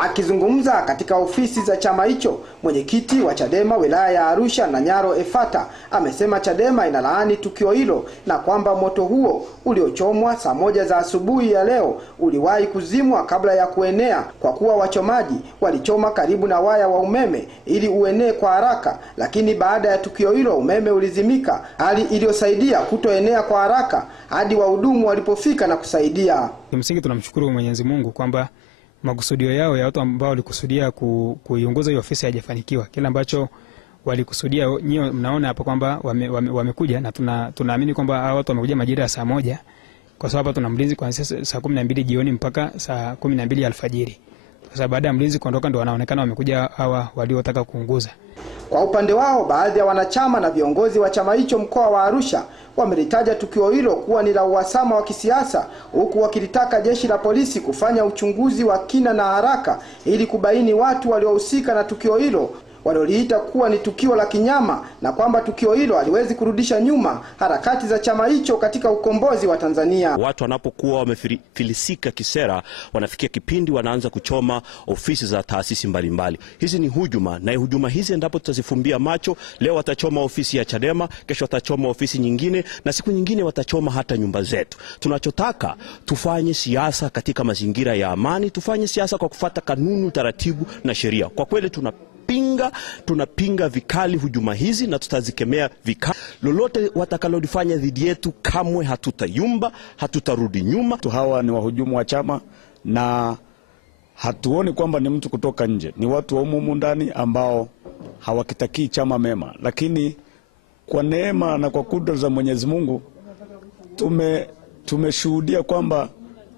Akizungumza katika ofisi za chama hicho, mwenyekiti wa Chadema wilaya ya Arusha Nanyaro Efata amesema Chadema inalaani tukio hilo na kwamba moto huo uliochomwa saa 1 za asubuhi ya leo uliwahi kuzimwa kabla ya kuenea kwa kuwa wachomaji walichoma karibu na waya wa umeme ili uenee kwa haraka, lakini baada ya tukio hilo umeme ulizimika, hali iliyosaidia kutoenea kwa haraka hadi wahudumu walipofika na kusaidia. Kimsingi tunamshukuru Mwenyezi Mungu kwamba makusudio yao ya watu ambao walikusudia kuiongoza hiyo ofisi hajafanikiwa. Kile ambacho walikusudia nyinyi mnaona hapa kwamba wamekuja na tunaamini kwamba hao watu wamekuja majira ya saa 1 kwa sababu hapa tuna mlinzi kuanzia saa 12 jioni mpaka saa 12 alfajiri. Sasa baada ya mlinzi kuondoka ndio wanaonekana wamekuja hawa waliotaka kuunguza. Kwa upande wao, baadhi ya wanachama na viongozi wa chama hicho mkoa wa Arusha wamelitaja tukio hilo kuwa ni la uhasama wa kisiasa, huku wakilitaka jeshi la polisi kufanya uchunguzi wa kina na haraka ili kubaini watu waliohusika na tukio hilo walioliita kuwa ni tukio la kinyama, na kwamba tukio hilo haliwezi kurudisha nyuma harakati za chama hicho katika ukombozi wa Tanzania. Watu wanapokuwa wamefilisika kisera, wanafikia kipindi wanaanza kuchoma ofisi za taasisi mbalimbali. Hizi ni hujuma, na hujuma hizi endapo tutazifumbia macho, leo watachoma ofisi ya Chadema, kesho watachoma ofisi nyingine, na siku nyingine watachoma hata nyumba zetu. Tunachotaka tufanye siasa katika mazingira ya amani, tufanye siasa kwa kufuata kanuni, taratibu na sheria. Kwa kweli tunapinga vikali hujuma hizi na tutazikemea vikali. Lolote watakalolifanya dhidi yetu kamwe hatutayumba, hatutarudi nyuma. Hawa ni wahujumu wa chama na hatuoni kwamba ni mtu kutoka nje. Ni watu wa humu ndani ambao hawakitakii chama mema. Lakini kwa neema na kwa kudra za Mwenyezi Mungu tumeshuhudia kwamba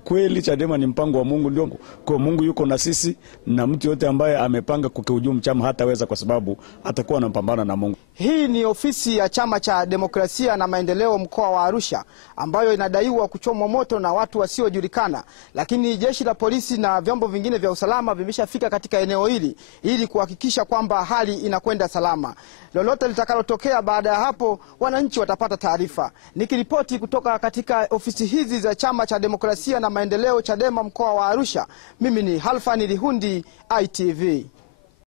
kweli Chadema ni mpango wa Mungu, ndio kwa Mungu yuko na sisi, na mtu yote ambaye amepanga kukihujumu chama hataweza, kwa sababu atakuwa anapambana na Mungu. Hii ni ofisi ya Chama cha Demokrasia na Maendeleo mkoa wa Arusha ambayo inadaiwa kuchomwa moto na watu wasiojulikana, lakini jeshi la polisi na vyombo vingine vya usalama vimeshafika katika eneo hili ili kuhakikisha kwamba hali inakwenda salama. Lolote litakalotokea baada ya hapo, wananchi watapata taarifa. Nikiripoti kutoka katika ofisi hizi za Chama cha Demokrasia na Maendeleo Chadema mkoa wa Arusha, mimi ni Halfani Lihundi, ITV.